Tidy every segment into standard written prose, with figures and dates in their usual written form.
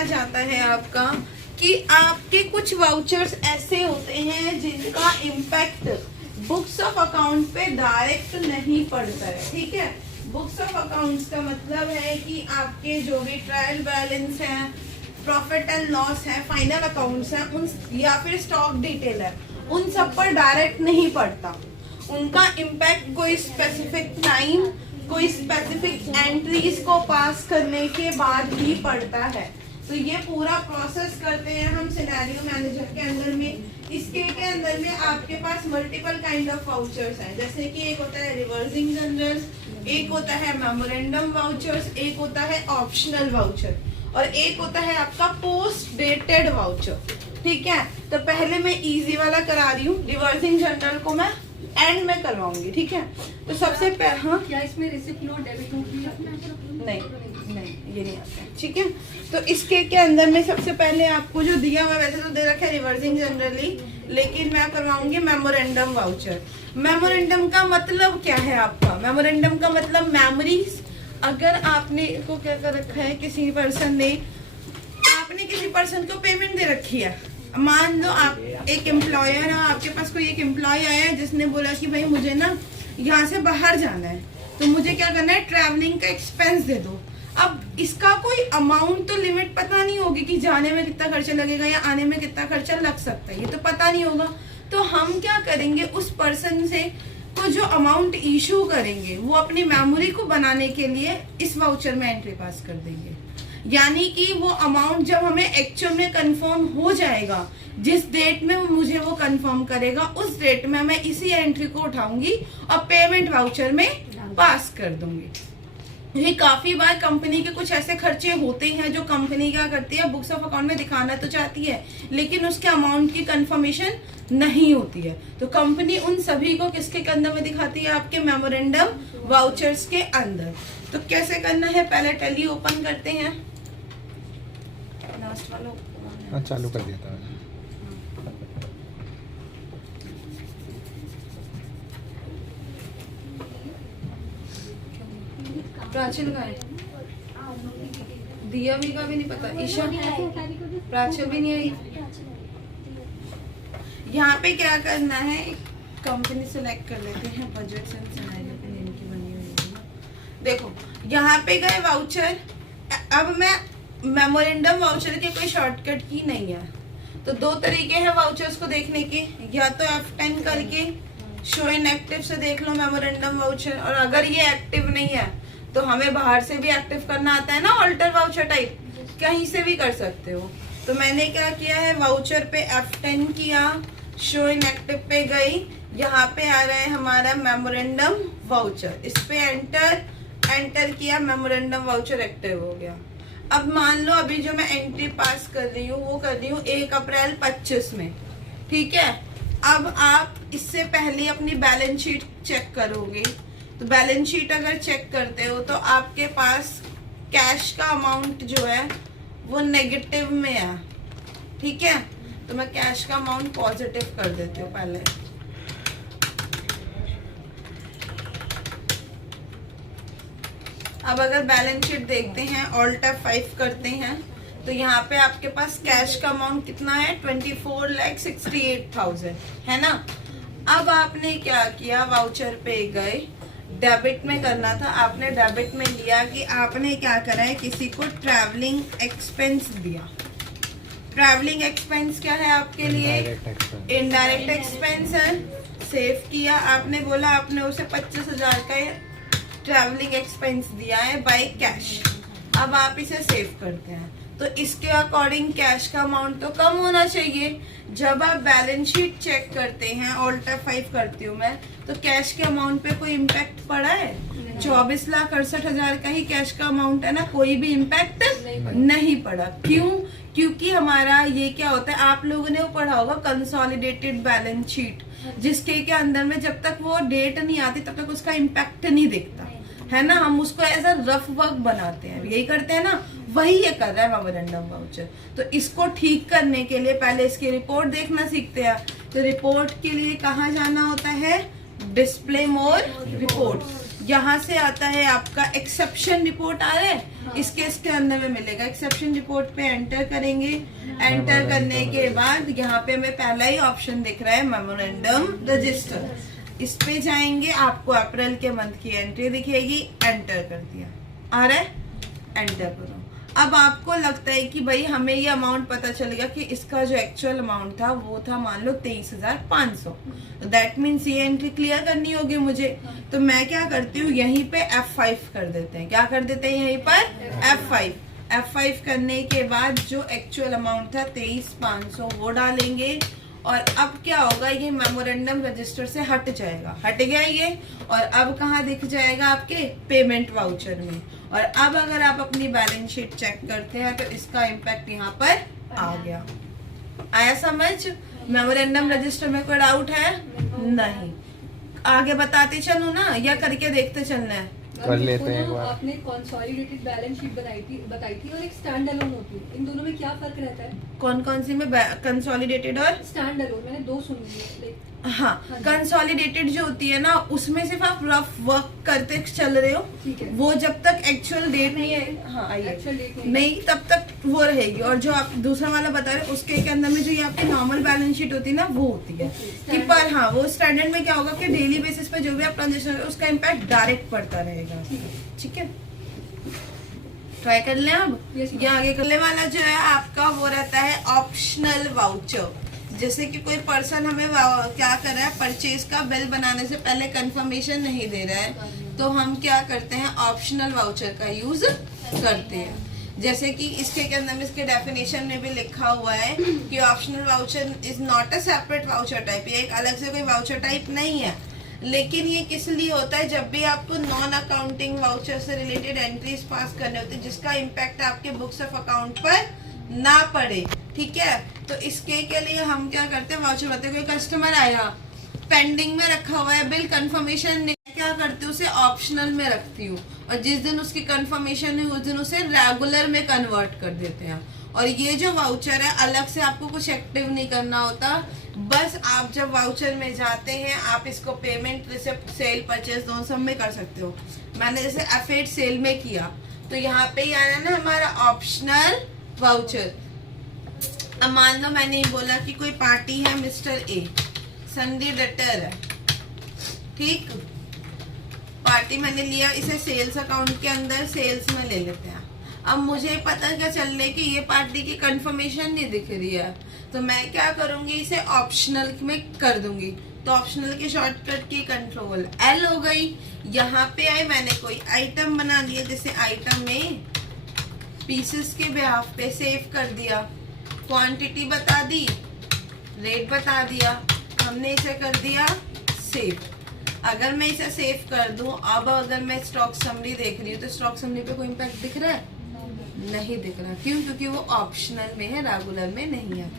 क्या जाता है आपका कि आपके कुछ वाउचर्स ऐसे होते हैं जिनका इम्पैक्ट बुक्स ऑफ अकाउंट पे डायरेक्ट नहीं पड़ता है। ठीक है, बुक्स ऑफ अकाउंट्स का मतलब है कि आपके जो भी ट्रायल बैलेंस है, प्रॉफिट एंड लॉस है, फाइनल अकाउंट्स हैं, उन या फिर स्टॉक डिटेल है, उन सब पर डायरेक्ट नहीं पड़ता। उनका इम्पैक्ट कोई स्पेसिफिक टाइम, कोई स्पेसिफिक एंट्रीज को पास करने के बाद ही पड़ता है। तो ये पूरा प्रोसेस करते हैं हम सिनेरियो मैनेजर के अंदर में। इसके के अंदर में आपके पास मल्टीपल काइंड ऑफ वाउचर्स हैं, जैसे कि एक होता है रिवर्सिंग जनरल, एक होता है मेमोरेंडम वाउचर्स, एक होता है ऑप्शनल वाउचर और एक होता है आपका पोस्ट डेटेड वाउचर। ठीक है, तो पहले मैं इजी वाला करा रही हूँ, रिवर्सिंग जनरल को मैं एंड में करवाऊंगी। ठीक है, तो सबसे पहले हाँ, क्या इसमें रिसिप्ट नोट, डेबिट नोट भी है? नहीं ये नहीं आता है। ठीक है, तो इसके के अंदर में सबसे पहले आपको जो दिया हुआ, वैसे तो दे रखा है रिवर्सिंग जनरली, लेकिन मैं करवाऊंगी मेमोरेंडम वाउचर। मेमोरेंडम का मतलब क्या है आपका? मेमोरेंडम का मतलब मेमोरीज। अगर आपने को क्या कर रखा है, किसी पर्सन ने, आपने किसी पर्सन को पेमेंट दे रखी है, मान लो आप एक एम्प्लॉयर है, आपके पास कोई एक एम्प्लॉय आया है जिसने बोला कि भाई मुझे ना यहाँ से बाहर जाना है, तो मुझे क्या करना है, ट्रैवलिंग का एक्सपेंस दे दो। अब इसका कोई अमाउंट तो लिमिट पता नहीं होगी कि जाने में कितना खर्चा लगेगा या आने में कितना खर्चा लग सकता है, ये तो पता नहीं होगा। तो हम क्या करेंगे, उस पर्सन से को जो अमाउंट इशू करेंगे वो अपनी मेमोरी को बनाने के लिए इस वाउचर में एंट्री पास कर देंगे। यानी कि वो अमाउंट जब हमें एक्चुअल में कंफर्म हो जाएगा, जिस डेट में मुझे वो कंफर्म करेगा, उस डेट में मैं इसी एंट्री को उठाऊंगी और पेमेंट वाउचर में पास कर दूंगी। ये काफी बार कंपनी के कुछ ऐसे खर्चे होते हैं जो कंपनी क्या करती है, बुक्स ऑफ अकाउंट में दिखाना तो चाहती है लेकिन उसके अमाउंट की कंफर्मेशन नहीं होती है। तो कंपनी उन सभी को किसके अंदर में दिखाती है, आपके मेमोरेंडम वाउचर्स के अंदर। तो कैसे करना है, पहले टैली ओपन करते हैं, लास्ट वाला चालू कर दिया था। प्राचीन का है, दिया भी का भी नहीं पता, ईशा प्राचीन भी नहीं आई। यहाँ पे क्या करना है, कंपनी सेलेक्ट कर लेते हैं, बजट एंड सिनेरियो पे इनकी बनी हुई है ना। देखो यहाँ पे गए वाउचर। अब मैं मेमोरेंडम वाउचर के कोई शॉर्टकट की नहीं है, तो दो तरीके हैं वाउचर्स को देखने के, या तो F10 करके शो इन एक्टिव से देख लो मेमोरेंडम वाउचर, और अगर ये एक्टिव नहीं है तो हमें बाहर से भी एक्टिव करना आता है ना, ऑल्टर वाउचर टाइप, कहीं से भी कर सकते हो। तो मैंने क्या किया है, वाउचर पे F10 किया, शो इन एक्टिव पे गई, यहाँ पे आ रहा है हमारा मेमोरेंडम वाउचर, इस पे एंटर किया, मेमोरेंडम वाउचर एक्टिव हो गया। अब मान लो अभी जो मैं एंट्री पास कर रही हूँ वो कर रही हूँ 1 अप्रैल 25 में। ठीक है, अब आप इससे पहले अपनी बैलेंस शीट चेक करोगे, तो बैलेंस शीट अगर चेक करते हो तो आपके पास कैश का अमाउंट जो है वो नेगेटिव में है। ठीक है, तो मैं कैश का अमाउंट पॉजिटिव कर देती हूँ पहले। अब अगर बैलेंस शीट देखते हैं, ऑल्ट F5 करते हैं, तो यहाँ पे आपके पास कैश का अमाउंट कितना है, 24,68,000 है ना। अब आपने क्या किया, वाउचर पे गए, डेबिट में करना था, आपने डेबिट में लिया कि आपने क्या करा है, किसी को ट्रैवलिंग एक्सपेंस दिया। ट्रैवलिंग एक्सपेंस क्या है आपके लिए, इनडायरेक्ट एक्सपेंस है। सेव किया, आपने बोला आपने उसे 25,000 का ट्रैवलिंग एक्सपेंस दिया है बाय कैश। अब आप इसे सेव करते हैं, तो इसके अकॉर्डिंग कैश का अमाउंट तो कम होना चाहिए। जब आप बैलेंस शीट चेक करते हैं, ऑल्ट F5 करती हूँ मैं, तो कैश के अमाउंट पे कोई इम्पैक्ट पड़ा है, 24,68,000 का ही कैश का अमाउंट है ना, कोई भी इम्पैक्ट नहीं पड़ा। क्यों? क्योंकि हमारा ये क्या होता है, आप लोगों ने वो पढ़ा होगा कंसोलिडेटेड बैलेंस शीट, जिसके के अंदर में जब तक वो डेट नहीं आती तब तक उसका इम्पैक्ट नहीं दिखता है ना, हम उसको एज अ रफ वर्क बनाते हैं, यही करते हैं ना, वही ये कर रहा है मेमोरेंडम वाउचर। तो इसको ठीक करने के लिए पहले इसकी रिपोर्ट देखना सीखते हैं। तो रिपोर्ट के लिए कहाँ जाना होता है, डिस्प्ले मोर रिपोर्ट, यहाँ से आता है आपका एक्सेप्शन रिपोर्ट आ रहा है, हाँ। इसके अंदर में मिलेगा। एक्सेप्शन रिपोर्ट पे एंटर करेंगे। एंटर करने के बाद यहाँ पे हमें पहला ही ऑप्शन दिख रहा है मेमोरेंडम रजिस्टर। इस पे जाएंगे, आपको अप्रैल के मंथ की एंट्री दिखेगी। एंटर कर दिया, आ रहा है, एंटर करो। अब आपको लगता है कि भाई हमें ये अमाउंट पता चल गया कि इसका जो एक्चुअल अमाउंट था वो था मान लो 23,500। तो दैट मीन्स ये एंट्री क्लियर करनी होगी मुझे। तो मैं क्या करती हूँ, यहीं पे F5 कर देते हैं। क्या कर देते हैं यहीं पर? F5 करने के बाद जो एक्चुअल अमाउंट था 23,500 वो डालेंगे। और अब क्या होगा, ये मेमोरेंडम रजिस्टर से हट जाएगा। हट गया ये, और अब कहाँ दिख जाएगा? आपके पेमेंट वाउचर में। और अब अगर आप अपनी बैलेंस शीट चेक करते हैं तो इसका इम्पैक्ट यहाँ पर आ गया। आया समझ? मेमोरेंडम रजिस्टर में कोई डाउट है? नहीं। आगे बताते चलूं ना, या करके देखते चलना है? कर लेते हैं एक बार। आपने कंसोलिडेटेड बैलेंस शीट बताई थी और एक स्टैंड अलोन होती है, इन दोनों में क्या फर्क रहता है? कौन कौन सी में? कंसोलिडेटेड और स्टैंड अलोन मैंने दो सुनी है। हाँ, कंसोलिडेटेड जो होती है ना, उसमें सिर्फ आप रफ वर्क करते चल रहे हो। ठीक है। वो जब तक एक्चुअल डेट नहीं है, हाँ आइए, Actual date नहीं। नहीं तब तक वो रहेगी। और जो आप दूसरा वाला बता रहे हो उसके के अंदर में जो ये आपकी नॉर्मल बैलेंस शीट होती है ना, वो होती है कि पर हाँ, वो स्टैंडर्ड में क्या होगा कि डेली बेसिस पे जो भी आप ट्रांजेक्शन करें उसका इम्पैक्ट डायरेक्ट पड़ता रहेगा। ठीक है, ट्राई कर लें अब। Yes, ma'am। ये आगे करने वाला जो है आपका वो रहता है ऑप्शनल वाउचर। जैसे कि कोई पर्सन हमें क्या कर रहा है, परचेज का बिल बनाने से पहले कंफर्मेशन नहीं दे रहा है, तो हम क्या करते हैं, ऑप्शनल वाउचर का यूज करते हैं। जैसे कि इसके के अंदर में इसके डेफिनेशन में भी लिखा हुआ है कि optional voucher is not a separate voucher type. ये एक अलग से कोई वाउचर टाइप नहीं है, लेकिन ये किस लिए होता है, जब भी आपको नॉन अकाउंटिंग वाउचर से रिलेटेड एंट्रीज पास करने होते हैं जिसका इम्पैक्ट आपके बुक्स ऑफ अकाउंट पर ना पड़े। ठीक है, तो इसके के लिए हम क्या करते हैं, वाउचर बताते हैं। कोई कस्टमर आया, पेंडिंग में रखा हुआ है बिल, कंफर्मेशन नहीं, क्या करती हूँ, उसे ऑप्शनल में रखती हूँ। और जिस दिन उसकी कंफर्मेशन हुई उस दिन उसे रेगुलर में कन्वर्ट कर देते हैं। और ये जो वाउचर है, अलग से आपको कुछ एक्टिव नहीं करना होता। बस आप जब वाउचर में जाते हैं, आप इसको पेमेंट, रिसिप्ट, सेल, परचेज दोनों सब में कर सकते हो। मैंने जैसे F8 सेल में किया, तो यहाँ पे ही आना ना हमारा ऑप्शनल वाउचर। अब मान लो मैंने ये बोला कि कोई पार्टी है, मिस्टर ए, संडे डेटर है, ठीक, पार्टी मैंने लिया, इसे सेल्स अकाउंट के अंदर सेल्स में ले लेते हैं। अब मुझे पता क्या चल रहा है कि ये पार्टी की कंफर्मेशन नहीं दिख रही है, तो मैं क्या करूंगी, इसे ऑप्शनल में कर दूंगी। तो ऑप्शनल की शॉर्टकट की कंट्रोल L हो गई। यहाँ पे आए, मैंने कोई आइटम बना दिया, जैसे आइटम में पीसेस के बिहाफ पे सेव कर दिया, क्वांटिटी बता दी, रेट बता दिया, हमने इसे कर दिया सेव। अगर मैं इसे सेव कर दूं, अब अगर मैं स्टॉक समरी देख रही हूँ तो स्टॉक समरी पे कोई इम्पैक्ट दिख रहा है? नहीं दिख रहा। क्यों? क्योंकि वो ऑप्शनल में है, रेगुलर में नहीं है।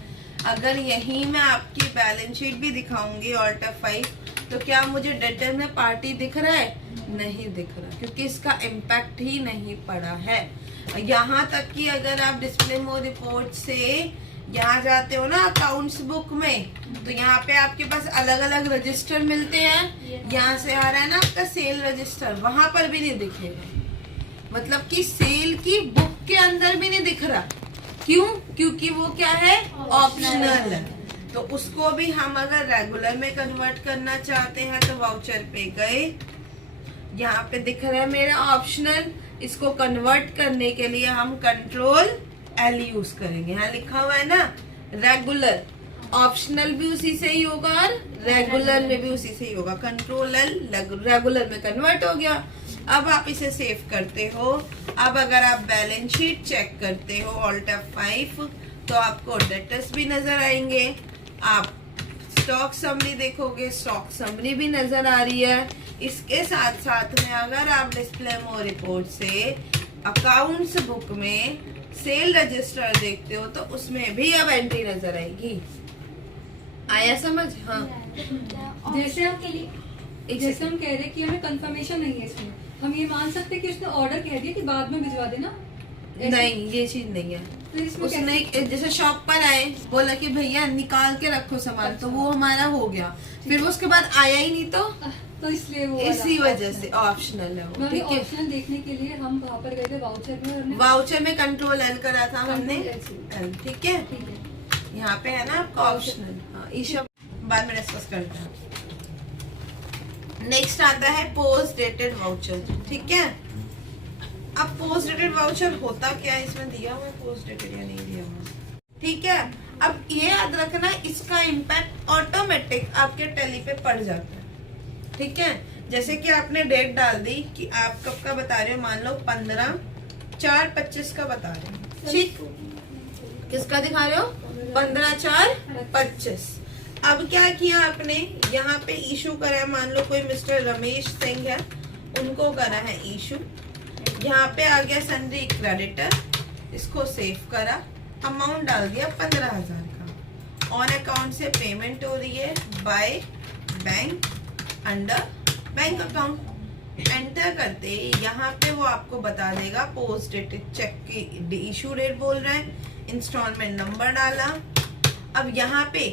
अगर यहीं मैं आपकी बैलेंस शीट भी दिखाऊंगी Alt F5, तो क्या मुझे डेटर में पार्टी दिख रहा है? नहीं दिख रहा, क्योंकि इसका इम्पैक्ट ही नहीं पड़ा है। यहाँ तक कि अगर आप डिस्प्ले मोड रिपोर्ट से यहाँ जाते हो ना अकाउंट्स बुक में, तो यहाँ पे आपके पास अलग अलग रजिस्टर मिलते हैं। यहाँ से आ रहा है ना आपका सेल रजिस्टर, वहां पर भी नहीं दिखेगा। मतलब कि सेल की बुक के अंदर भी नहीं दिख रहा। क्यों? क्योंकि वो क्या है, ऑप्शनल है। तो उसको भी हम अगर रेगुलर में कन्वर्ट करना चाहते हैं तो वाउचर पे गए, यहाँ पे दिख रहा है मेरा ऑप्शनल, इसको कन्वर्ट करने के लिए हम कंट्रोल L यूज करेंगे। यहाँ लिखा हुआ है ना रेगुलर, ऑप्शनल भी उसी से ही होगा और रेगुलर में भी उसी से ही होगा। कंट्रोल L, रेगुलर में कन्वर्ट हो गया। अब आप इसे सेव करते हो। अब अगर आप बैलेंस शीट चेक करते हो Alt F5, तो आपको डेटर्स भी नजर आएंगे। आप स्टॉक समरी देखोगे, स्टॉक समरी भी नजर आ रही है। इसके साथ साथ में अगर आप डिस्प्ले मोड रिपोर्ट से अकाउंट्स बुक में सेल रजिस्टर देखते हो तो उसमें भी अब एंट्री नजर आएगी। आया समझ? हाँ, जैसे हम कह रहे हैं कि हमें कंफर्मेशन नहीं है इसमें, हम ये मान सकते हैं कि उसने ऑर्डर कह दिया कि बाद में भिजवा देना? नहीं, ये चीज नहीं है। तो इसमें उसने जैसे शॉप पर आए, बोला कि भैया निकाल के रखो सामान, तो वो हमारा हो गया। फिर वो उसके बाद आया ही नहीं, तो तो इसलिए वो इसी वजह से ऑप्शनल है वो, ठीक है। ऑप्शन देखने के लिए हम वहाँ पर गए थे वाउचर में, और वाउचर में कंट्रोल एल करा था हमने, Control L, ठीक है। ठीक है। यहाँ पे है ना आपका ऑप्शनल। हाँ, ईशा बाद में डिस्कस करते हैं। नेक्स्ट आता है पोस्ट डेटेड वाउचर, ठीक है। अब पोस्ट डेटेड वाउचर होता क्या है, इसमें दिया हुआ है पोस्ट डेटेड या नहीं दिया हुआ, ठीक है। अब ये याद रखना, इसका इम्पैक्ट ऑटोमेटिक आपके टैली पे पड़ जाता है, ठीक है। जैसे कि आपने डेट डाल दी कि आप कब का बता रहे हो, मान लो 15/4/25 का बता रहे हो, ठीक। किसका दिखा रहे हो, 15/4/25। अब क्या किया आपने, यहाँ पे इशू करा है, मान लो कोई मिस्टर रमेश सिंह है, उनको करा है इशू। यहाँ पे आ गया सन्ड्री क्रेडिटर, इसको सेव करा, अमाउंट डाल दिया 15,000 का। ऑन अकाउंट से पेमेंट हो रही है by bank under bank account. Enter करते यहाँ पे वो आपको बता देगा पोस्ट डेटेड चेक की इशू डेट बोल रहा है, इंस्टॉलमेंट नंबर डाला। अब यहाँ पे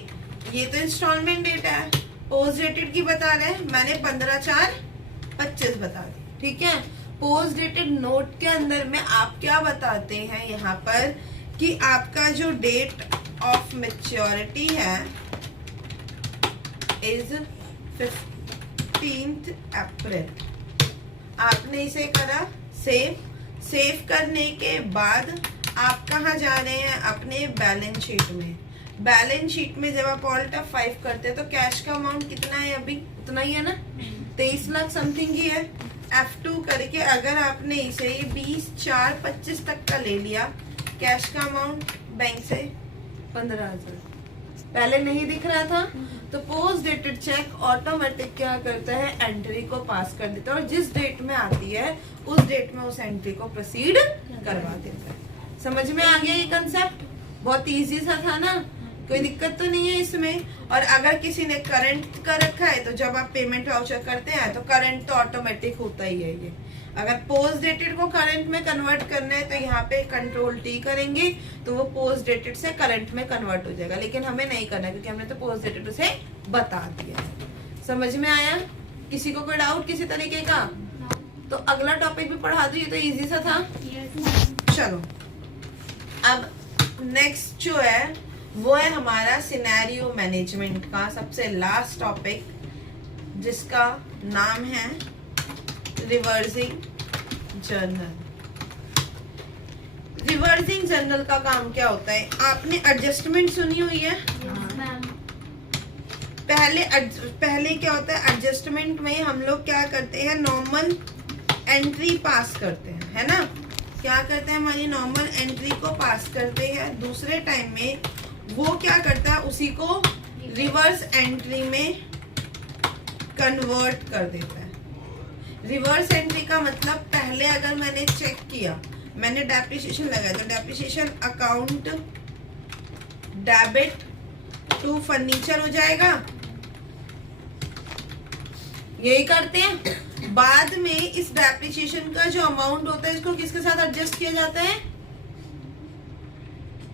ये तो इंस्टॉलमेंट डेट है, पोस्ट डेटेड की बता रहे हैं, मैंने 15/4/25 बता दी, ठीक है। पोस्ट डेटेड नोट के अंदर में आप क्या बताते हैं यहाँ पर कि आपका जो डेट ऑफ मैच्योरिटी है इज 15 अप्रैल। आपने इसे करा सेव करने के बाद आप कहाँ जा रहे हैं, अपने बैलेंस शीट में। बैलेंस शीट में जब आप ऑल्ट F5 करते हैं तो कैश का अमाउंट कितना है, अभी उतना ही है ना, 23 लाख समथिंग ही है। F2 करके अगर आपने इसे 20/4/25 तक का ले लिया, कैश का अमाउंट बैंक से 15,000 पहले नहीं दिख रहा था, तो पोस्ट डेटेड चेक ऑटोमेटिक क्या करता है, एंट्री को पास कर देता है और जिस डेट में आती है उस डेट में उस एंट्री को प्रोसीड करवा देता है। समझ में आ गया ये कंसेप्ट, बहुत इजी सा था ना, कोई दिक्कत तो नहीं है इसमें। और अगर किसी ने करंट का रखा है तो जब आप पेमेंट वाउचर करते हैं तो करंट तो ऑटोमेटिक होता ही है ये। अगर पोस्ट डेटेड को करंट में कन्वर्ट करना है तो यहाँ पे कंट्रोल T करेंगे तो वो पोस्ट डेटेड से करंट में कन्वर्ट हो जाएगा, लेकिन हमें नहीं करना क्योंकि हमने तो पोस्ट डेटेड उसे बता दिया। समझ में आया, किसी को कोई डाउट किसी तरीके का? तो अगला टॉपिक भी पढ़ा दो, ये तो इजी सा था। चलो अब नेक्स्ट जो है वो है हमारा सिनेरियो मैनेजमेंट का सबसे लास्ट टॉपिक, जिसका नाम है रिवर्सिंग जर्नल। रिवर्सिंग जर्नल का काम क्या होता है, आपने एडजस्टमेंट सुनी हुई है? पहले क्या होता है, एडजस्टमेंट में हम लोग क्या करते हैं, नॉर्मल एंट्री पास करते हैं, है ना। क्या करते हैं, हमारी नॉर्मल एंट्री को पास करते हैं। दूसरे टाइम में वो क्या करता है, उसी को रिवर्स एंट्री में कन्वर्ट कर देता है। रिवर्स एंट्री का मतलब, पहले अगर मैंने चेक किया, मैंने डेप्रिसिएशन लगाया तो depreciation account debit to furniture हो जाएगा, यही करते हैं। बाद में इस डेप्रिसिएशन का जो अमाउंट होता है इसको किसके साथ एडजस्ट किया जाता है,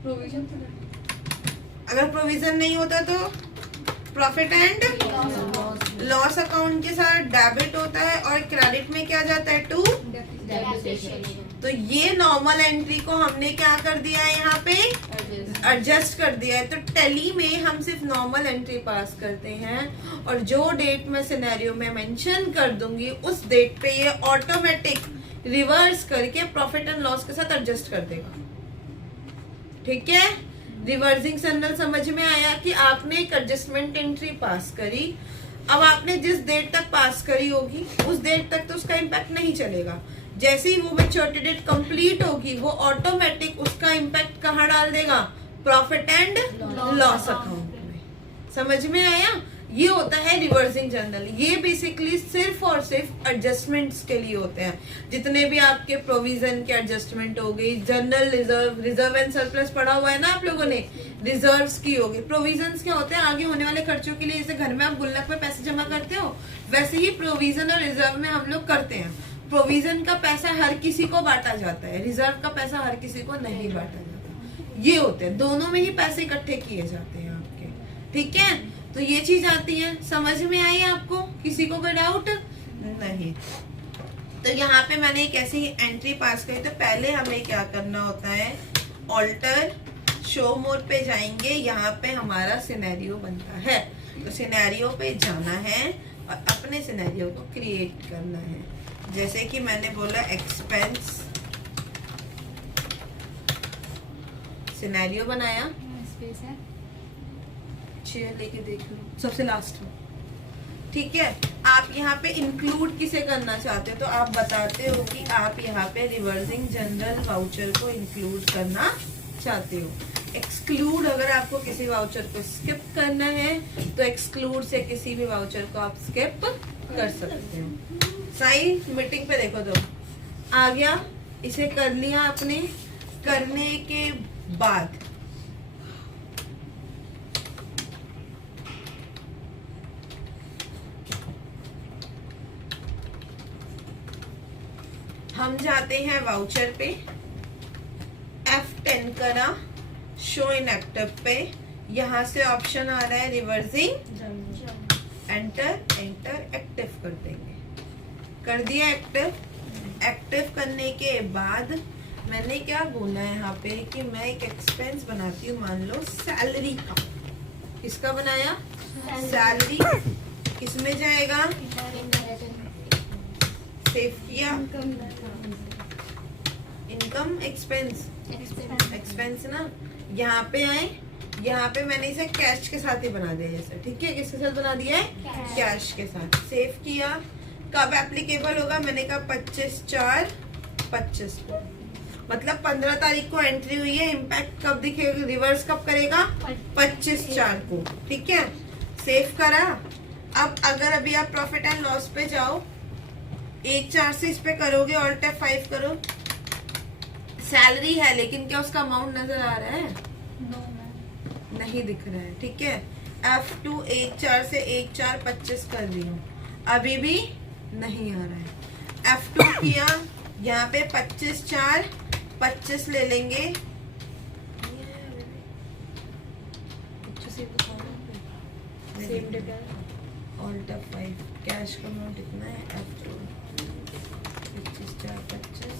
प्रोविजन। अगर प्रोविजन नहीं होता तो प्रॉफिट एंड लॉस अकाउंट के साथ डेबिट होता है, और क्रेडिट में क्या जाता है, टू। तो ये नॉर्मल एंट्री को हमने क्या कर दिया है, यहाँ पे एडजस्ट कर दिया है। तो टैली में हम सिर्फ नॉर्मल एंट्री पास करते हैं और जो डेट मैं सिनेरियो में मेंशन कर दूंगी उस डेट पे ये ऑटोमेटिक रिवर्स करके प्रॉफिट एंड लॉस के साथ एडजस्ट कर देगा, ठीक है। रिवर्सिंग जर्नल समझ में आया कि आपने एक एडजस्टमेंट एंट्री पास करी, अब आपने जिस डेट तक पास करी होगी उस डेट तक तो उसका इम्पैक्ट नहीं चलेगा। जैसे ही वो मैच्योरिटी डेट कंप्लीट होगी वो ऑटोमेटिक उसका इम्पैक्ट कहाँ डाल देगा, प्रॉफिट एंड लॉस अकाउंट में। समझ में आया, ये होता है रिवर्सिंग जर्नल। ये बेसिकली सिर्फ और सिर्फ एडजस्टमेंट्स के लिए होते हैं। जितने भी आपके प्रोविजन के एडजस्टमेंट हो गई, जनरल रिजर्व एंड सरप्लस पढ़ा हुआ है ना आप लोगों ने, रिजर्व्स की होगी। प्रोविजंस क्या होते हैं, आगे होने वाले खर्चों के लिए, जैसे घर में आप गुल्लक में पैसे जमा करते हो वैसे ही प्रोविजन और रिजर्व में हम लोग करते हैं। प्रोविजन का पैसा हर किसी को बांटा जाता है, रिजर्व का पैसा हर किसी को नहीं बांटा जाता। ये होते हैं, दोनों में ही पैसे इकट्ठे किए जाते हैं आपके, ठीक है। तो ये चीज आती है। समझ में आई आपको? किसी को कोई डाउट नहीं? तो यहाँ पे मैंने एक ऐसी एंट्री पास करी। तो पहले हमें क्या करना होता है, ऑल्टर शो मोड पे जाएंगे, यहाँ पे हमारा सिनेरियो बनता है। तो सिनेरियो पे जाना है और अपने सिनेरियो को क्रिएट करना है। जैसे कि मैंने बोला एक्सपेंस, सिनेरियो बनाया, स्पेस है, चेयर लेके देख लो सबसे लास्ट में, ठीक है। आप यहाँ पे इंक्लूड किसे करना चाहते हो, तो आप बताते हो कि आप यहाँ पे रिवर्सिंग जनरल वाउचर को इंक्लूड करना चाहते हो। एक्सक्लूड अगर आपको किसी वाउचर को स्किप करना है तो एक्सक्लूड से किसी भी वाउचर को आप स्किप कर सकते हो। सही, मीटिंग पे देखो तो आ गया। इसे कर लिया आपने। करने के बाद हम जाते हैं वाउचर पे, F10 करा, शो इन एक्टिव पे, यहाँ से ऑप्शन आ रहा है रिवर्सिंग, एंटर एक्टिव कर देंगे। कर दिया एक्टिव। एक्टिव करने के बाद मैंने क्या बोला है यहाँ पे कि मैं एक एक्सपेंस बनाती हूँ, मान लो सैलरी का। किसका बनाया? सैलरी। किसमें जाएगा? सेव किया, इनकम एक्सपेंस, एक्सपेंस ना। यहाँ पे आए, यहाँ पे मैंने इसे कैश के साथ ही बना दिया जैसे, ठीक है। किसके साथ बना दिया है? कैश के साथ। सेव किया। कब एप्लीकेबल होगा? मैंने कहा 25/4/25 को, मतलब 15 तारीख को एंट्री हुई है। इम्पैक्ट कब दिखेगा, रिवर्स कब करेगा? 25/4 को, ठीक है। सेव करा। अब अगर अभी आप प्रॉफिट एंड लॉस पे जाओ, 1/4 से इस पे करोगे, ऑल्ट F5 करो। सैलरी है लेकिन क्या उसका अमाउंट नजर आ रहा है? नहीं दिख रहा है, ठीक है। F2 1/4 से 1/4/25 कर रही हूँ, अभी भी नहीं आ रहा है। F2 किया, यहाँ पे 25/4/25 ले लेंगे। ऑल्ट F5, कैश का अमाउंट इतना है, F2 25/4/25।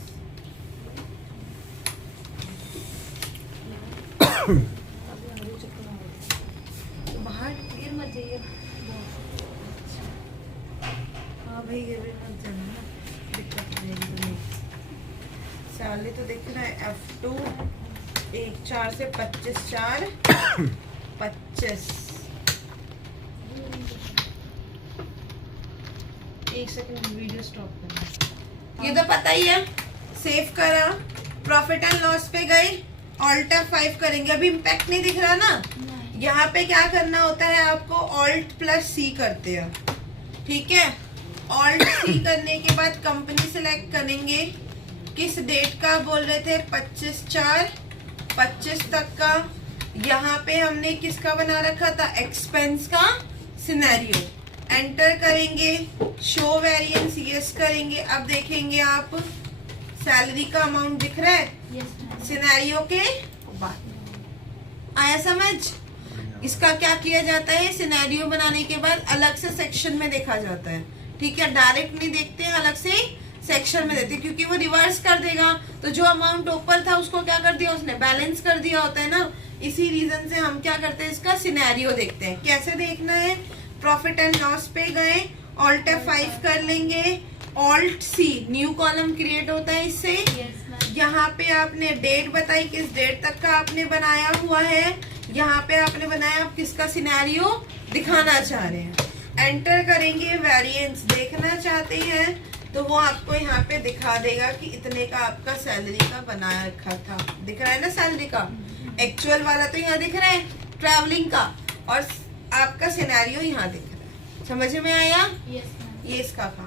बाहर गिर मत जाइए। हाँ भाई, गिर भी मत जाना, दिक्कत हो जाएगी तुम्हें। सैलरी तो दिख रहा है, F2 1/4 से 25/4/25। एक सेकंड, वीडियो स्टॉप करना। ये तो पता ही है। सेव करा, प्रॉफिट एंड लॉस पे गए, ऑल्ट F5 करेंगे। अभी इम्पैक्ट नहीं दिख रहा ना। यहाँ पे क्या करना होता है आपको, Alt+C करते हैं, ठीक है। Alt+C करने के बाद कंपनी सिलेक्ट करेंगे। किस डेट का बोल रहे थे? 25/4/25 तक का। यहाँ पे हमने किसका बना रखा था? एक्सपेंस का सिनेरियो। एंटर करेंगे, शो वेरिएंस यस करेंगे। अब देखेंगे आप सैलरी का अमाउंट दिख रहा है सिनेरियो के बाद। आया समझ? इसका क्या किया जाता है, सिनेरियो बनाने के बाद अलग से सेक्शन में देखा जाता है, ठीक है। डायरेक्ट नहीं देखते हैं, अलग से सेक्शन में देते हैं, क्योंकि वो रिवर्स कर देगा। तो जो अमाउंट ऊपर था उसको क्या कर दिया उसने? बैलेंस कर दिया होता है ना। इसी रीजन से हम क्या करते हैं, इसका सिनेरियो देखते हैं। कैसे देखना है? प्रॉफिट एंड लॉस पे गए, ऑल्ट F5 कर लेंगे, Alt+C, न्यू कॉलम क्रिएट होता है इससे। यहाँ पे आपने डेट बताई, किस डेट तक का आपने बनाया हुआ है। यहाँ पे आपने बनाया, आप किसका सिनेरियो दिखाना चाह रहे हैं। एंटर करेंगे, वेरिएंस देखना चाहते हैं तो वो आपको यहाँ पे दिखा देगा कि इतने का आपका सैलरी का बनाया रखा था। दिख रहा है ना सैलरी का? एक्चुअल वाला तो यहाँ दिख रहा है ट्रैवलिंग का, और आपका सिनेरियो यहाँ दिख रहा है। समझ में आया? Yes, ये इसका काम।